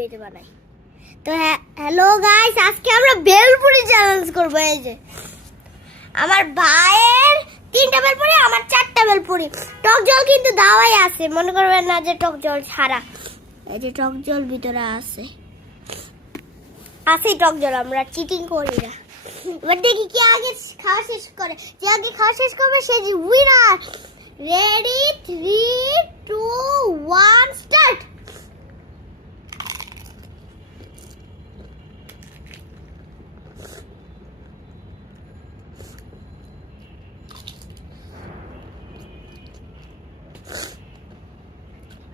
ভিডিওতে বানাই। তো হ্যালো গাইস, আজকে আমরা বেলপুরি চ্যালেঞ্জ করব। এই যে আমার ভাইয়ের 3টা বেলপুরি, আমার 4টা বেলপুরি। টক জল কিন্তু দাওয়াই আছে, মনে করবেন না যে টক জল ছাড়া। এই যে টক জল ভিতরে আছে টক জল, আমরা চিটিং করি না। এবার দেখি কি আগে খাওয়া শেষ করে, যে আগে খাওয়া শেষ করবে সে যে উইনার। Ready 3 2 1 start.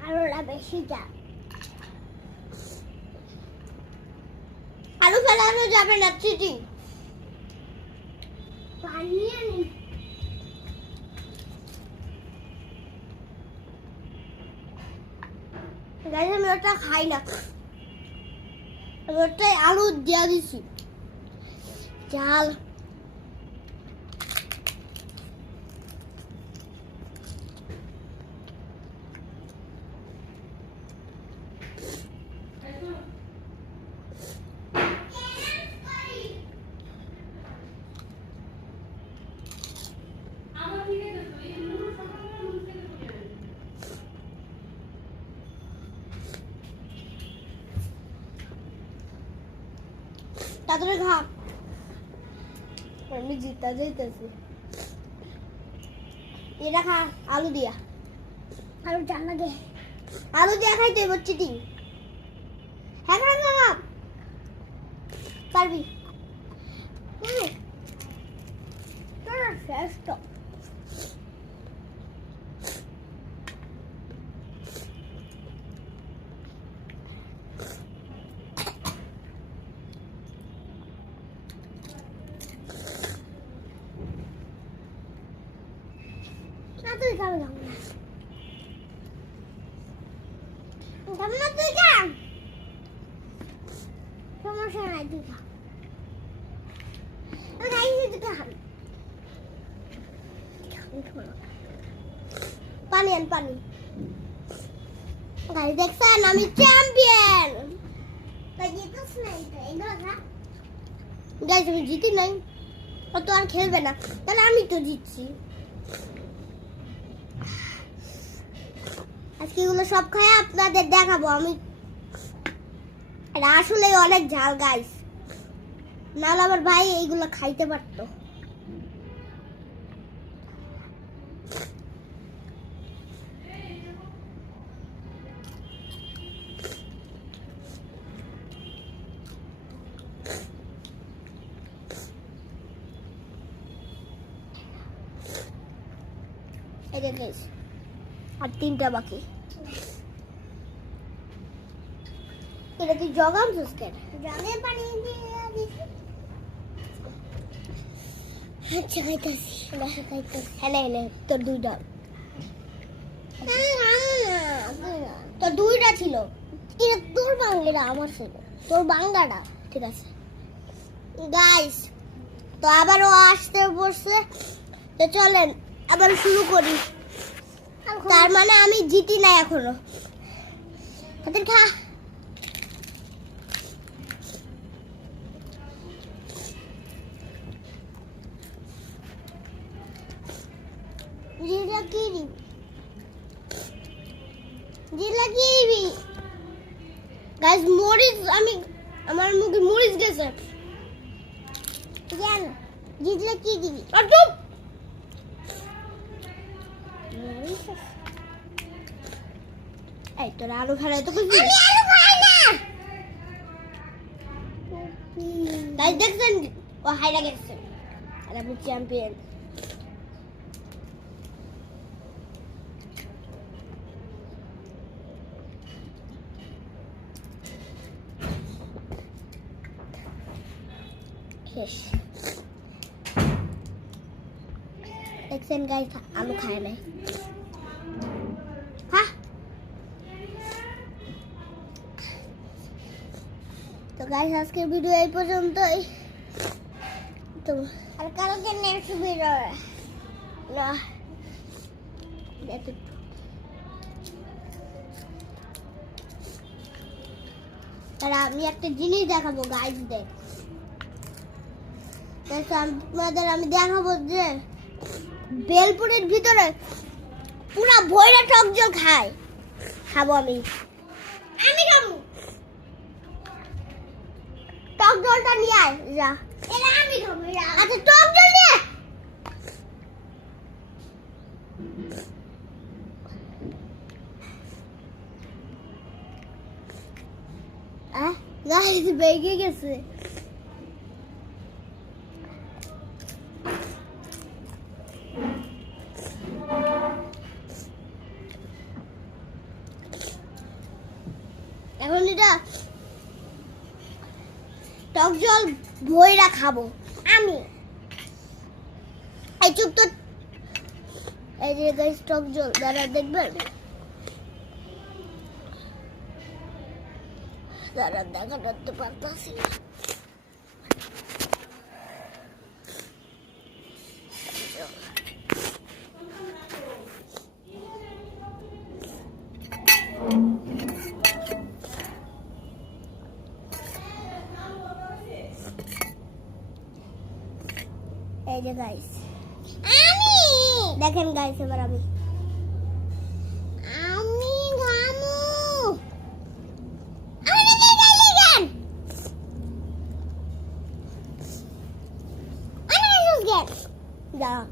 আলুটা বেশি যা, আলু ফেলানো যাবে না, চিটিং। বানিয়ে নি গাইস, আমি ওটা খাই না, ওটাই আলু দিয়া দিছি চাল। তাড়াতাড়ি খা, আমি জিতা যাইতেছি। এটা খা আলু দিয়া, আলু জান লাগে, আলু দিয়া খাইতে হইব চিটিং। হ্যাঁ খা খা খা, পারবি। শ্রেষ্ঠ তুই খাবে না, তুই খা, সমস্যা নাই, তুই খা। পানি আন, পানি। গাড়ি দেখছেন, আমি চ্যাম্পিয়ন। গাইস আমি জিতি নাই, ও তো আর খেলবে না, তাহলে আমি তো জিতছি। আজকে এগুলো সব খাই আপনাদের দেখাবো আমি। এটা আসলে অনেক ঝাল গাইস, নাহলে আমার ভাই এইগুলো খাইতে পারতো। এটা গাইস আর 3টা বাকি। এটা তুই জগাম সুস্কের জগে পানি দিয়ে দিছি। আচ্ছা খাইতাছি, হেলে হেলে তোর 2টা, তোর 2টা ছিল। এটা তোর বাঙ্গাটা, আমার ছিল তোর বাঙ্গাটা, ঠিক আছে গাইস। তো আবারও আসতে বসছে, তো চলেন আবার শুরু করি। তার মানে আমি জিতি না এখনো। হাতের খা, জিলা কি দিবি, জিলা কি দিবি গাইস। মরিচ, আমি আমার মুখে মরিচ গেছে জান। জিতলে কি দিবি? চুপ, এই তোর আলু খাই তো বুঝলি, আমি আলু খাই না গাইস। দেখছেন ও হাইরা গেছে, আর আমি চ্যাম্পিয়ন। দেখছেন গাইস, আলু খায় নাই। হ্যাঁ তো গাইস, আজকের ভিডিও এই পর্যন্তই। তো আর কালকে নেক্সট ভিডিও না দেখতে। আর আমি একটা জিনিস দেখাবো গাইস, দেখ আপনাদের আমি দেখাবো যে বেলপুরির ভিতরে পুরা ভৈরা টক জল খাবো আমি খাবো। টক জলটা নিয়ে আয় যা, এটা আমি খাবো। আচ্ছা টক জল নিয়ে গাইস বেগে গেছে। এখন এটা টক জল ভইরা খাবো আমি। এই চুপ তো, এই যে গাইস টক জল দাঁড়া দেখবেন, দাঁড়া দেখা করতে পারতাছি না। এই যে গাইস আমি দেখেন গাইস, এবার আমি গামু দাঁড়া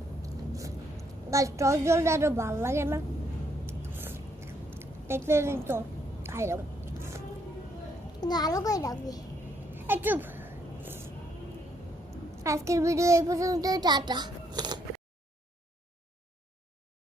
গাইস, টক জলটা তো ভালো লাগে না, দেখলে তো খাইলাম। আরো কই লাগবে, চুপ। আজকের ভিডিও এই পর্যন্ত, টাটা।